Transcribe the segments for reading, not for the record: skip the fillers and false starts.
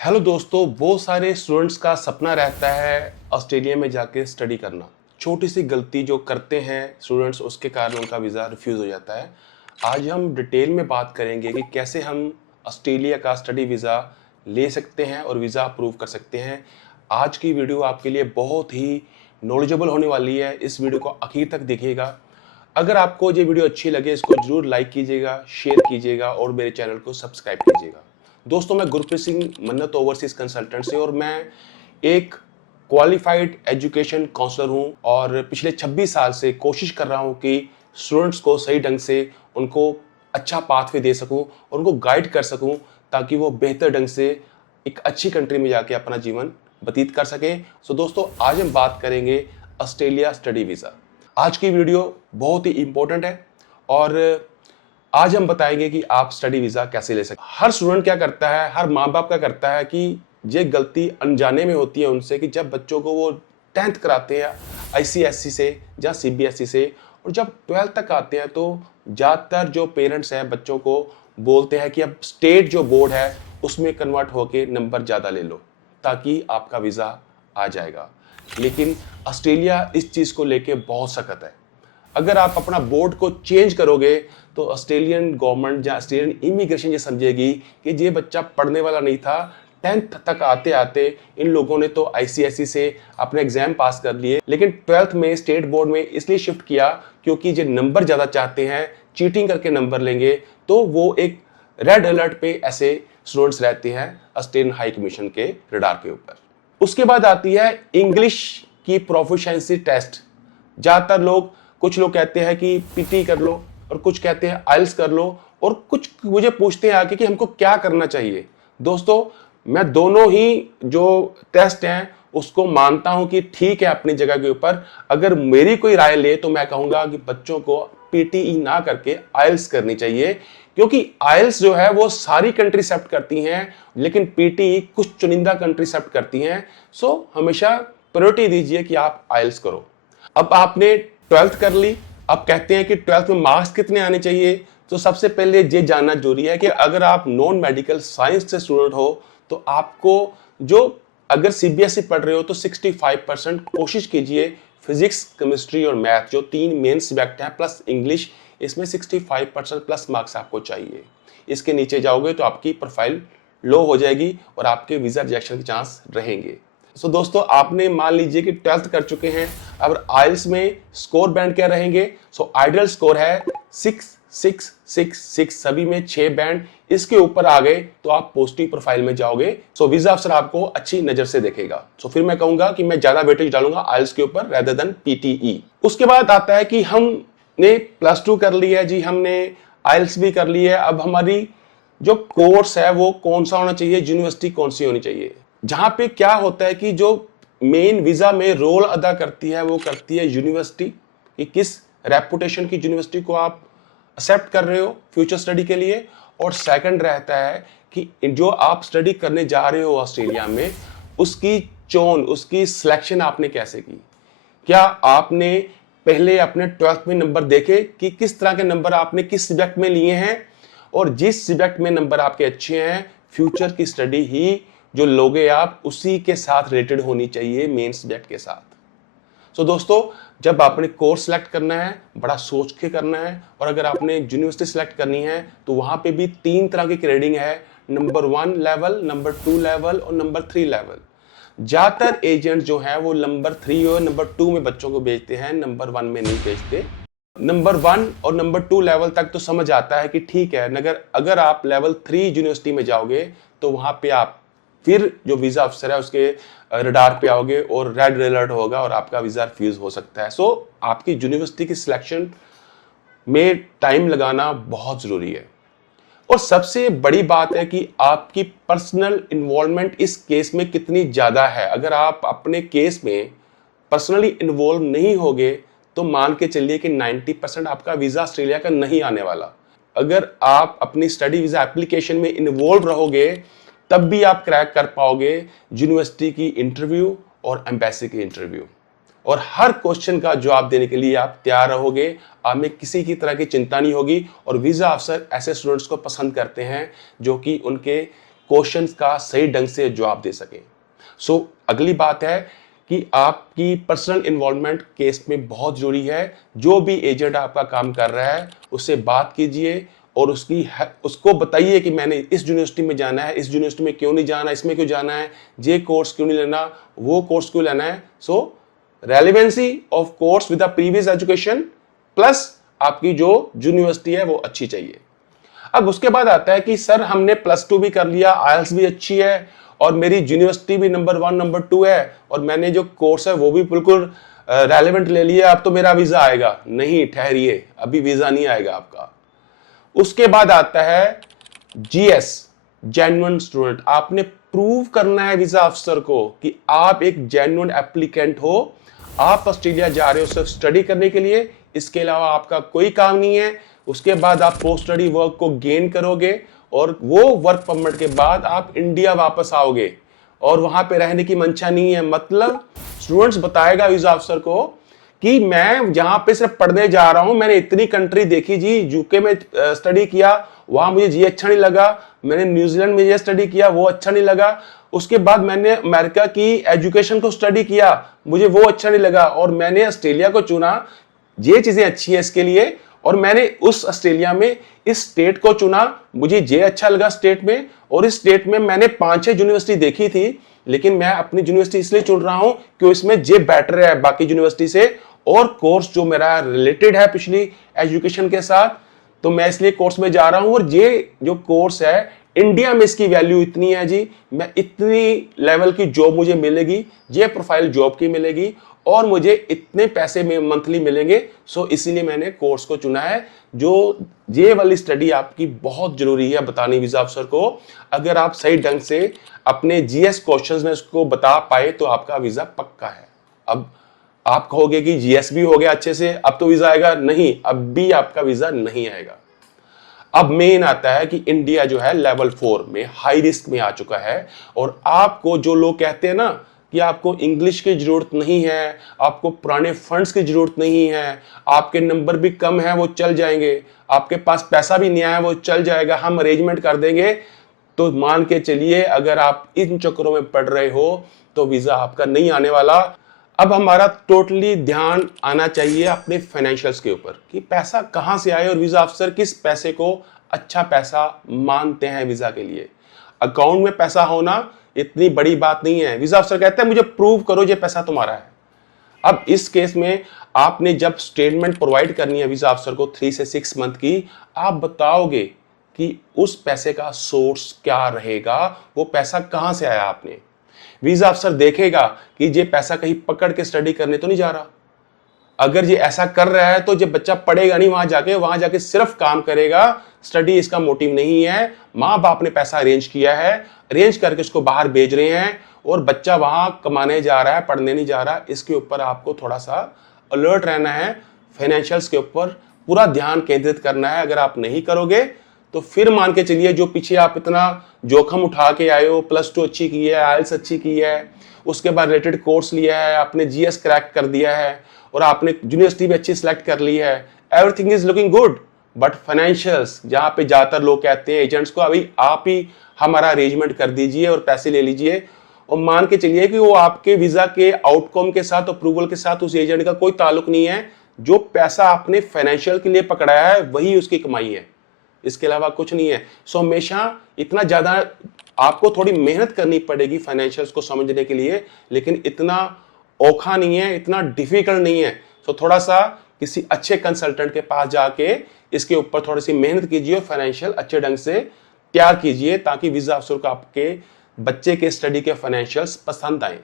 Hello दोस्तों, बहुत सारे स्टूडेंट्स का सपना रहता है ऑस्ट्रेलिया में जाके स्टडी करना। छोटी सी गलती जो करते हैं स्टूडेंट्स, उसके कारण उनका वीज़ा रिफ्यूज़ हो जाता है। आज हम डिटेल में बात करेंगे कि कैसे हम ऑस्ट्रेलिया का स्टडी वीज़ा ले सकते हैं और वीज़ा अप्रूव कर सकते हैं। आज की वीडियो आपके लिए बहुत ही नॉलेजेबल होने वाली है। इस वीडियो को आखिर तक देखिएगा। अगर आपको ये वीडियो अच्छी लगे, इसको जरूर लाइक कीजिएगा, शेयर कीजिएगा और मेरे चैनल को सब्सक्राइब कीजिएगा। दोस्तों, मैं गुरप्रीत सिंह मन्नत ओवरसीज कंसल्टेंट से और मैं एक क्वालिफाइड एजुकेशन काउंसलर हूं और पिछले 26 साल से कोशिश कर रहा हूं कि स्टूडेंट्स को सही ढंग से उनको अच्छा पाथवे दे सकूं और उनको गाइड कर सकूं ताकि वो बेहतर ढंग से एक अच्छी कंट्री में जाके अपना जीवन व्यतीत कर सके। सो दोस्तों, आज हम बात करेंगे ऑस्ट्रेलिया स्टडी वीज़ा। आज की वीडियो बहुत ही इंपॉर्टेंट है और आज हम बताएंगे कि आप स्टडी वीज़ा कैसे ले सकते हैं। हर स्टूडेंट क्या करता है, हर माँ बाप क्या करता है कि ये गलती अनजाने में होती है उनसे कि जब बच्चों को वो 10th कराते हैं आईसीएसई से या सीबीएसई से और जब 12th तक आते हैं तो ज़्यादातर जो पेरेंट्स हैं बच्चों को बोलते हैं कि अब स्टेट जो बोर्ड है उसमें कन्वर्ट होके नंबर ज़्यादा ले लो ताकि आपका वीज़ा आ जाएगा। लेकिन ऑस्ट्रेलिया इस चीज़ को लेके बहुत सख्त है। अगर आप अपना बोर्ड को चेंज करोगे तो ऑस्ट्रेलियन गवर्नमेंट या ऑस्ट्रेलियन इमिग्रेशन ये समझेगी कि ये बच्चा पढ़ने वाला नहीं था। 10th तक आते आते इन लोगों ने तो आईसीएसई से अपने एग्जाम पास कर लिए, लेकिन 12th में स्टेट बोर्ड में इसलिए शिफ्ट किया क्योंकि ये नंबर ज़्यादा चाहते हैं, चीटिंग करके नंबर लेंगे। तो वो एक रेड अलर्ट पे ऐसे स्टूडेंट्स रहते हैं ऑस्ट्रेलियन हाई कमीशन के रडार के ऊपर। उसके बाद आती है इंग्लिश की प्रोफिशिएंसी टेस्ट। ज़्यादातर कुछ लोग कहते हैं कि पीटी कर लो और कुछ कहते हैं आइल्स कर लो और कुछ मुझे पूछते हैं आके कि हमको क्या करना चाहिए। दोस्तों, मैं दोनों ही जो टेस्ट हैं उसको मानता हूं कि ठीक है अपनी जगह के ऊपर। अगर मेरी कोई राय ले तो मैं कहूंगा कि बच्चों को पीटीई ना करके आइल्स करनी चाहिए, क्योंकि आइल्स जो है वो सारी कंट्री एक्सेप्ट करती हैं लेकिन पीटीई कुछ चुनिंदा कंट्री एक्सेप्ट करती हैं। सो हमेशा प्रायोरिटी दीजिए कि आप आइल्स करो। अब आपने 12th कर ली, अब कहते हैं कि 12th में मार्क्स कितने आने चाहिए। तो सबसे पहले ये जानना जरूरी है कि अगर आप नॉन मेडिकल साइंस से स्टूडेंट हो तो आपको जो अगर सीबीएसई पढ़ रहे हो तो 65% कोशिश कीजिए फिजिक्स, केमिस्ट्री और मैथ जो 3 मेन सब्जेक्ट हैं प्लस इंग्लिश, इसमें 65% प्लस मार्क्स आपको चाहिए। इसके नीचे जाओगे तो आपकी प्रोफाइल लो हो जाएगी और आपके वीजा रिजेक्शन के चांस रहेंगे। सो दोस्तों, आपने मान लीजिए कि 12th कर चुके हैं। अब आइल्स में स्कोर बैंड क्या रहेंगे? सो आइडियल स्कोर है 6 6 6 6, सभी में 6 बैंड। इसके ऊपर आ गए तो आप पॉजिटिव प्रोफाइल में जाओगे। सो वीजा अफसर आपको अच्छी नजर से देखेगा। सो फिर मैं कहूंगा कि मैं ज्यादा वेटेज डालूंगा आइल्स के ऊपर रेदर देन पीटीई। उसके बाद आता है कि हमने +2 कर लिया है जी, हमने आइल्स भी कर ली है। अब हमारी जो कोर्स है वो कौन सा होना चाहिए, यूनिवर्सिटी कौन सी होनी चाहिए। जहां पे क्या होता है कि जो मेन वीजा में रोल अदा करती है वो करती है यूनिवर्सिटी, कि किस रेपुटेशन की यूनिवर्सिटी को आप एक्सेप्ट कर रहे हो फ्यूचर स्टडी के लिए। और सेकंड रहता है कि जो आप स्टडी करने जा रहे हो ऑस्ट्रेलिया में उसकी चोन, उसकी सिलेक्शन आपने कैसे की। क्या आपने पहले अपने 12th में नंबर देखे कि किस तरह के नंबर आपने किस सब्जेक्ट में लिए हैं, और जिस सब्जेक्ट में नंबर आपके अच्छे हैं फ्यूचर की स्टडी ही जो लोगे आप उसी के साथ रिलेटेड होनी चाहिए, मेन सब्जेक्ट के साथ। सो दोस्तों, जब आपने कोर्स सेलेक्ट करना है बड़ा सोच के करना है। और अगर आपने यूनिवर्सिटी सेलेक्ट करनी है तो वहां पे भी 3 तरह की ग्रेडिंग है, नंबर 1 लेवल, नंबर 2 लेवल और नंबर 3 लेवल। ज्यादातर एजेंट जो है वो नंबर 3 और नंबर 2 में बच्चों को भेजते हैं, नंबर 1 में नहीं भेजते। नंबर 1 और नंबर 2 लेवल तक तो समझ आता है कि ठीक है, अगर आप लेवल 3 यूनिवर्सिटी में जाओगे तो वहां पे आप फिर जो वीजा अफसर है उसके रडार पे आओगे और रेड अलर्ट होगा और आपका वीजा रिफ्यूज हो सकता है। सो आपकी यूनिवर्सिटी की सिलेक्शन में टाइम लगाना बहुत जरूरी है। और सबसे बड़ी बात है कि आपकी पर्सनल इन्वॉल्वमेंट इस केस में कितनी ज्यादा है। अगर आप अपने केस में पर्सनली इन्वॉल्व नहीं होगे तो मान के चलिए कि 90% आपका वीजा ऑस्ट्रेलिया का नहीं आने वाला। अगर आप अपनी स्टडी वीजा एप्लीकेशन में इन्वॉल्व रहोगे तब भी आप क्रैक कर पाओगे यूनिवर्सिटी की इंटरव्यू और एम्बेसी की इंटरव्यू। और हर क्वेश्चन का जवाब देने के लिए आप तैयार रहोगे, आप में किसी की तरह की चिंता नहीं होगी। और वीजा अफसर ऐसे स्टूडेंट्स को पसंद करते हैं जो कि उनके क्वेश्चंस का सही ढंग से जवाब दे सकें। सो अगली बात है कि आपकी पर्सनल इन्वॉल्वमेंट केस में बहुत जरूरी है। जो भी एजेंट आपका काम कर रहा है उससे बात कीजिए और उसको बताइए कि मैंने इस यूनिवर्सिटी में जाना है, इस यूनिवर्सिटी में क्यों नहीं जाना, इसमें क्यों जाना है, ये कोर्स क्यों नहीं लेना, वो कोर्स क्यों लेना है। So relevancy of course with the previous education plus आपकी जो यूनिवर्सिटी है वो अच्छी चाहिए। अब उसके बाद आता है कि सर हमने +2 भी कर लिया, आईएलटीएस भी अच्छी है और मेरी यूनिवर्सिटी भी नंबर 1 नंबर 2 है और मैंने जो कोर्स है वो भी बिल्कुल रेलेवेंट ले लिया, अब तो मेरा वीजा आएगा। नहीं, ठहरिए, अभी वीजा नहीं आएगा आपका। उसके बाद आता है जीएस, जेन्युइन स्टूडेंट। आपने प्रूव करना है वीजा अफसर को कि आप एक जेन्युइन एप्लीकेंट हो। आप ऑस्ट्रेलिया जा रहे हो सिर्फ स्टडी करने के लिए, इसके अलावा आपका कोई काम नहीं है। उसके बाद आप पोस्ट स्टडी वर्क को गेन करोगे और वो वर्क परमिट के बाद आप इंडिया वापस आओगे और वहां पे रहने की मंशा नहीं है। मतलब स्टूडेंट्स बताएगा वीजा अफसर को कि मैं जहां पे सिर्फ पढ़ने जा रहा हूं, मैंने इतनी कंट्री देखी जी, यूके में स्टडी किया, वहां मुझे ये अच्छा नहीं लगा, मैंने न्यूजीलैंड में ये स्टडी किया, वो अच्छा नहीं लगा, उसके बाद मैंने अमेरिका की एजुकेशन को स्टडी किया, मुझे वो अच्छा नहीं लगा और मैंने ऑस्ट्रेलिया को चुना, ये चीजें अच्छी है इसके लिए, और मैंने उस ऑस्ट्रेलिया में इस स्टेट को चुना, मुझे ये अच्छा लगा स्टेट में, और इस स्टेट में मैंने 5-6 यूनिवर्सिटी देखी थी, लेकिन मैं अपनी यूनिवर्सिटी इसलिए चुन रहा हूं कि इसमें ये बेटर है बाकी यूनिवर्सिटी से, और कोर्स जो मेरा रिलेटेड है पिछली एजुकेशन के साथ, तो मैं इसलिए कोर्स में जा रहा हूं। और ये जो कोर्स है इंडिया में इसकी वैल्यू इतनी है जी, मैं इतनी लेवल की जॉब मुझे मिलेगी, ये प्रोफाइल जॉब की मिलेगी और मुझे इतने पैसे में मंथली मिलेंगे। सो इसीलिए मैंने कोर्स को चुना है। जो ये वाली स्टडी आपकी बहुत जरूरी है बतानी वीजा अफसर को। अगर आप सही ढंग से अपने जीएस क्वेश्चंस में उसको बता पाए तो आपका वीजा पक्का है। अब आप कहोगे कि जीएस भी हो गया अच्छे से, अब तो वीजा आएगा, नहीं, अब भी आपका वीजा नहीं आएगा। अब मेन आता है कि इंडिया जो है लेवल 4 में हाई रिस्क में आ चुका है, और आपको जो लोग कहते हैं ना कि आपको इंग्लिश की जरूरत नहीं है, आपको पुराने फंड्स की जरूरत नहीं है, आपके नंबर भी कम है वो चल जाएंगे, आपके पास पैसा भी नहीं है वो चल जाएगा, हम अरेंजमेंट कर देंगे, तो मान के चलिए अगर आप इन चक्करों में पड़ रहे हो तो वीजा आपका नहीं आने वाला। अब हमारा टोटली ध्यान आना चाहिए अपने फाइनेंशियल्स के ऊपर कि पैसा कहां से आए और वीजा अफसर किस पैसे को अच्छा पैसा मानते हैं वीजा के लिए। अकाउंट में पैसा होना इतनी बड़ी बात नहीं है। वीजा अफसर कहते हैं मुझे प्रूव करो ये पैसा तुम्हारा है। अब इस केस में आपने जब स्टेटमेंट प्रोवाइड करनी है वीजा अफसर को 3 से 6 मंथ की, आप बताओगे कि उस पैसे का सोर्स क्या रहेगा, वो पैसा कहां से आया आपने। वीजा अफसर देखेगा कि ये पैसा कहीं पकड़ के स्टडी करने तो नहीं जा रहा। अगर ये ऐसा कर रहा है तो ये बच्चा पढ़ेगा नहीं, वहां जाके सिर्फ काम करेगा, स्टडी इसका मोटिव नहीं है। माँ बाप ने पैसा अरेंज किया है, अरेंज करके उसको बाहर भेज रहे हैं और बच्चा वहां कमाने जा रहा है, पढ़ने नहीं जा रहा। इसके ऊपर आपको थोड़ा सा अलर्ट रहना है, फाइनेंशियल्स के ऊपर पूरा ध्यान केंद्रित करना है। अगर आप नहीं करोगे तो फिर मान के चलिए जो पीछे आप इतना जोखम उठा के आए हो, +2 अच्छी की है, आईएलटीएस अच्छी की है, उसके बाद रिलेटेड कोर्स लिया है, आपने जीएस क्रैक कर दिया है और आपने यूनिवर्सिटी भी अच्छी सिलेक्ट कर ली है, everything is looking good, but financials जहां पे ज्यादातर लोग कहते हैं एजेंट्स को अभी आप ही हमारा अरेंजमेंट कर दीजिए और पैसे ले लीजिए, और मान के चलिए कि वो आपके वीजा के आउटकम के साथ, अप्रूवल के साथ उस एजेंट का कोई ताल्लुक नहीं है। जो पैसा आपने फाइनेंशियल के लिए पकड़ाया है वही उसकी कमाई है, इसके अलावा कुछ नहीं है। सो हमेशा इतना ज्यादा आपको थोड़ी मेहनत करनी पड़ेगी फाइनेंशियल्स को समझने के लिए, लेकिन इतना औखा नहीं है, इतना डिफिकल्ट नहीं है। सो थोड़ा सा किसी अच्छे कंसल्टेंट के पास जाके इसके ऊपर थोड़ी सी मेहनत कीजिए और फाइनेंशियल अच्छे ढंग से तैयार कीजिए ताकि वीजा अफसर को आपके बच्चे के स्टडी के फाइनेंशियल्स पसंद आए।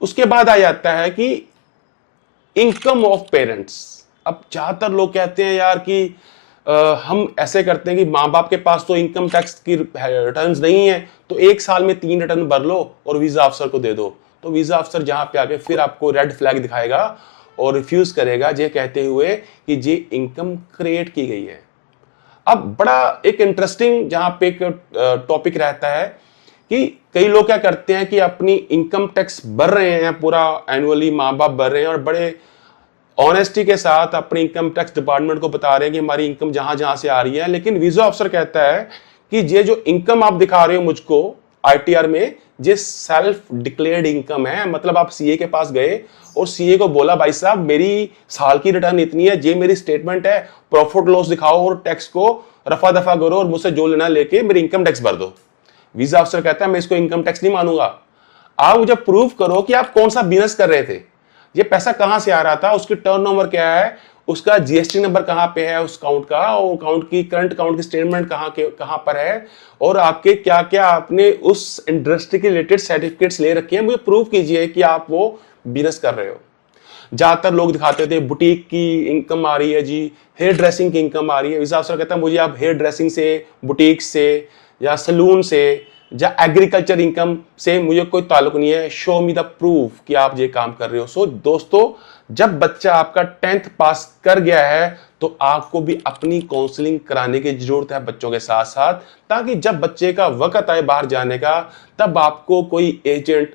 उसके बाद आ जाता है कि इनकम ऑफ पेरेंट्स। अब ज्यादातर लोग कहते हैं यार कि हम ऐसे करते हैं कि माँ बाप के पास तो इनकम टैक्स की रिटर्न्स नहीं है, तो 1 साल में 3 रिटर्न भर लो और वीजा अफसर को दे दो। तो वीजा अफसर जहां पे आके फिर आपको रेड फ्लैग दिखाएगा और रिफ्यूज करेगा ये कहते हुए कि ये इनकम क्रिएट की गई है। अब बड़ा एक इंटरेस्टिंग जहां पे एक टॉपिक रहता है कि कई लोग क्या करते हैं कि अपनी इनकम टैक्स भर रहे हैं, पूरा एनुअली माँ बाप भर रहे हैं और बड़े ऑनेस्टी के साथ अपने इनकम टैक्स डिपार्टमेंट को बता रहे हैं कि हमारी इनकम जहां जहां से आ रही है, लेकिन वीजा अफसर कहता है कि ये जो इनकम आप दिखा रहे हो मुझको आईटीआर में, ये सेल्फ डिक्लेयर्ड इनकम है। मतलब आप सीए के पास गए और सीए को बोला भाई साहब मेरी साल की रिटर्न इतनी है, ये मेरी स्टेटमेंट है, प्रॉफिट लॉस दिखाओ और टैक्स को रफा दफा करो और मुझसे जो लेना लेके मेरी इनकम टैक्स भर दो। वीजा अफसर कहता है मैं इसको इनकम टैक्स नहीं मानूंगा। आप मुझे प्रूव करो कि आप कौन सा बिजनेस कर रहे थे, ये पैसा कहां से आ रहा था, उसकी टर्नओवर क्या है, उसका जीएसटी नंबर कहां पे है उस अकाउंट का, और अकाउंट की करंट अकाउंट की स्टेटमेंट कहां पर है, और आपके क्या क्या आपने उस इंडस्ट्री के रिलेटेड सर्टिफिकेट्स ले रखे हैं, मुझे प्रूव कीजिए कि आप वो बिजनेस कर रहे हो। ज्यादातर लोग दिखाते थे बुटीक की इनकम आ रही है जी, हेयर ड्रेसिंग की इनकम आ रही है। विजा अफसर कहता है मुझे आप हेयर ड्रेसिंग से, बुटीक से या सलून से या एग्रीकल्चर इनकम से मुझे कोई ताल्लुक नहीं है, शो मी द प्रूफ कि आप ये काम कर रहे हो। सो दोस्तों, जब बच्चा आपका 10th पास कर गया है तो आपको भी अपनी काउंसलिंग कराने की जरूरत है बच्चों के साथ साथ, ताकि जब बच्चे का वक्त आए बाहर जाने का, तब आपको कोई एजेंट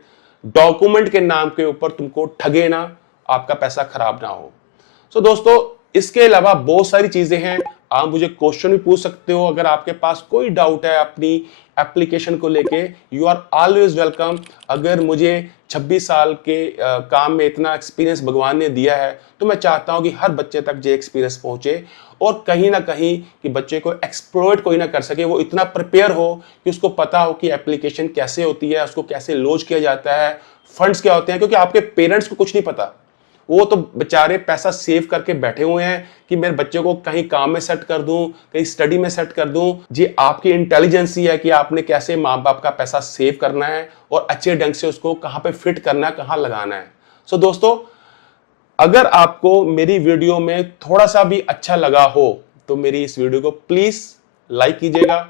डॉक्यूमेंट के नाम के ऊपर तुमको ठगे ना, आपका पैसा खराब ना हो। सो दोस्तों, इसके अलावा बहुत सारी चीजें हैं, आप मुझे क्वेश्चन भी पूछ सकते हो। अगर आपके पास कोई डाउट है अपनी एप्लीकेशन को लेके, यू आर ऑलवेज वेलकम। अगर मुझे 26 साल के काम में इतना एक्सपीरियंस भगवान ने दिया है, तो मैं चाहता हूं कि हर बच्चे तक ये एक्सपीरियंस पहुंचे, और कहीं ना कहीं कि बच्चे को एक्सप्लॉइट कोई ना कर सके, वो इतना प्रिपेयर हो कि उसको पता हो कि एप्लीकेशन कैसे होती है, उसको कैसे लॉन्च किया जाता है, फंड्स क्या होते हैं। क्योंकि आपके पेरेंट्स को कुछ नहीं पता, वो तो बेचारे पैसा सेव करके बैठे हुए हैं कि मेरे बच्चे को कहीं काम में सेट कर दूं, कहीं स्टडी में सेट कर दूं। ये आपकी इंटेलिजेंस ही है कि आपने कैसे माँ बाप का पैसा सेव करना है और अच्छे ढंग से उसको कहां पे फिट करना है, कहां लगाना है। सो दोस्तों, अगर आपको मेरी वीडियो में थोड़ा सा भी अच्छा लगा हो तो मेरी इस वीडियो को प्लीज लाइक कीजिएगा,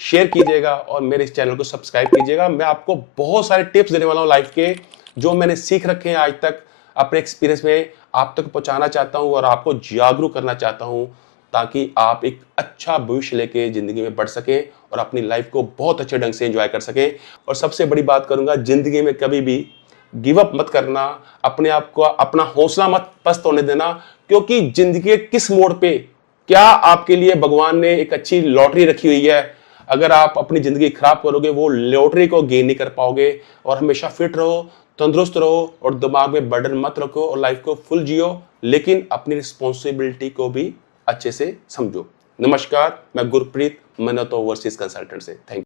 शेयर कीजिएगा और मेरे इस चैनल को सब्सक्राइब कीजिएगा। मैं आपको बहुत सारे टिप्स देने वाला हूं लाइफ के, जो मैंने सीख रखे हैं आज तक, अपने एक्सपीरियंस में आप तक पहुंचाना चाहता हूं और आपको जागरूक करना चाहता हूं, ताकि आप एक अच्छा भविष्य लेके जिंदगी में बढ़ सकें और अपनी लाइफ को बहुत अच्छे ढंग से एंजॉय कर सकें। और सबसे बड़ी बात करूंगा, जिंदगी में कभी भी गिव अप मत करना, अपने आप को, अपना हौसला मत पस्त होने देना, क्योंकि जिंदगी के किस मोड़ पे क्या आपके लिए भगवान ने एक अच्छी लॉटरी रखी हुई है। अगर आप अपनी जिंदगी खराब करोगे, वो लॉटरी को गेन नहीं कर पाओगे। और हमेशा फिट रहो, तंदुरुस्त रहो और दिमाग में बर्डन मत रखो और लाइफ को फुल जियो, लेकिन अपनी रिस्पॉन्सिबिलिटी को भी अच्छे से समझो। नमस्कार, मैं गुरप्रीत, मनोतो ओवरसीज कंसल्टेंट से। Thank you.